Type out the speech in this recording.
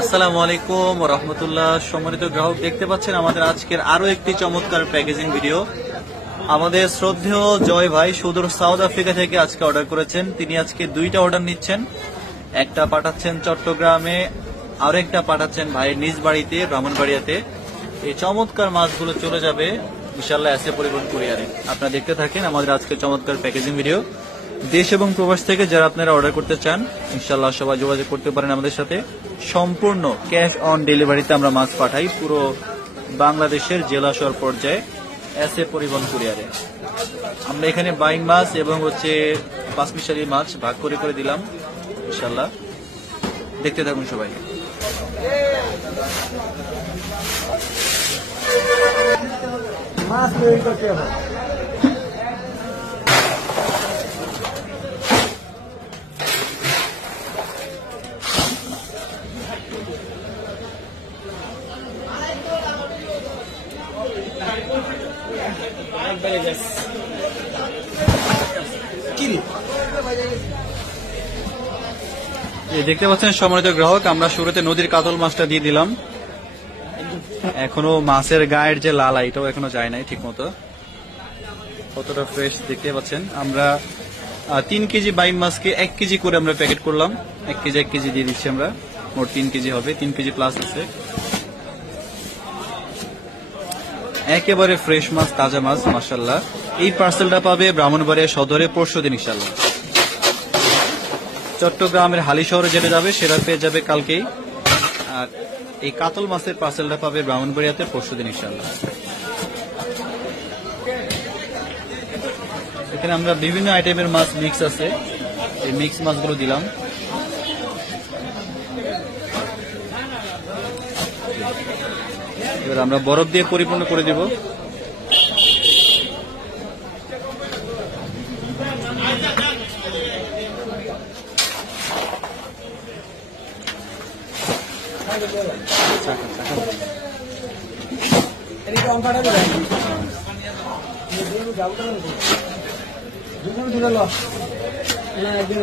আসসালামু আলাইকুম ওয়া রাহমাতুল্লাহ। সম্মানিত গ্রাহক, দেখতে পাচ্ছেন আমাদের আজকের আরো একটি চমৎকার প্যাকেজিং ভিডিও। আমাদের শ্রদ্ধেয় জয় ভাই সুদূর সাউথ আফ্রিকা থেকে আজকে অর্ডার করেছেন। তিনি আজকে দুইটা অর্ডার নিচ্ছেন, একটা পাঠাচ্ছেন চট্টগ্রামে, আর একটা পাঠাচ্ছেন ভাইয়ের নিজ বাড়িতে ব্রাহ্মণবাড়িয়াতে। এই চমৎকার মাছগুলো চলে যাবে ইনশাআল্লাহ এসএ পরিবহন কুরিয়ারে। আপনারা দেখতে থাকেন আমাদের আজকে চমৎকার প্যাকেজিং ভিডিও। দেশ এবং প্রবাস থেকে যারা আপনারা অর্ডার করতে চান ইনশাআল্লাহ সবাই যোগাযোগ করতে পারেন আমাদের সাথে। সম্পূর্ণ ক্যাশ অন ডেলিভারিতে আমরা মাছ পাঠাই পুরো বাংলাদেশের জেলা শহর পর্যায়ে এসএ পরিবহন কুরিয়ারে। আমরা এখানে বাইং মাছ এবং পাঁচমিশালি মাছ ভাগ করে করে দিলাম ইনশাআল্লাহ। দেখতে থাকুন সবাই। মাছ তৈরি করতে হবে। দেখতে পাচ্ছেন সম্মানিত গ্রাহক, আমরা শুরুতে নদীর কাতল মাছটা দিয়ে দিলাম। এখনো মাছের গায়ের যে লালা এটাও এখনো যায় নাই ঠিক মতো, কতটা ফ্রেশ দেখতে পাচ্ছেন। আমরা 3 কেজি বাইম মাছকে 1 কেজি করে আমরা প্যাকেট করলাম। 1 কেজি দিয়ে দিচ্ছি আমরা, মোট 3 কেজি হবে, 3 কেজি প্লাস আছে। একেবারে ফ্রেশ মাছ, তাজা মাছ মাশাআল্লাহ। এই পার্সেলটা পাবে ব্রাহ্মণবাড়িয়া সদরে পরশুদিন ইনশাআল্লাহ। চট্টগ্রামের হালি শহরে যেটা যাবে সেটা পেয়ে যাবে কালকেই। আর এই কাতল মাছের পার্সেলটা পাবে ব্রাহ্মণবাড়িয়াতে পরশুদিন ইনশাআল্লাহ। এখানে আমরা বিভিন্ন আইটেমের মাছ মিক্স আছে, এই মিক্স মাছগুলো দিলাম। এবার আমরা বরফ দিয়ে পরিপূর্ণ করে দেব। একদিন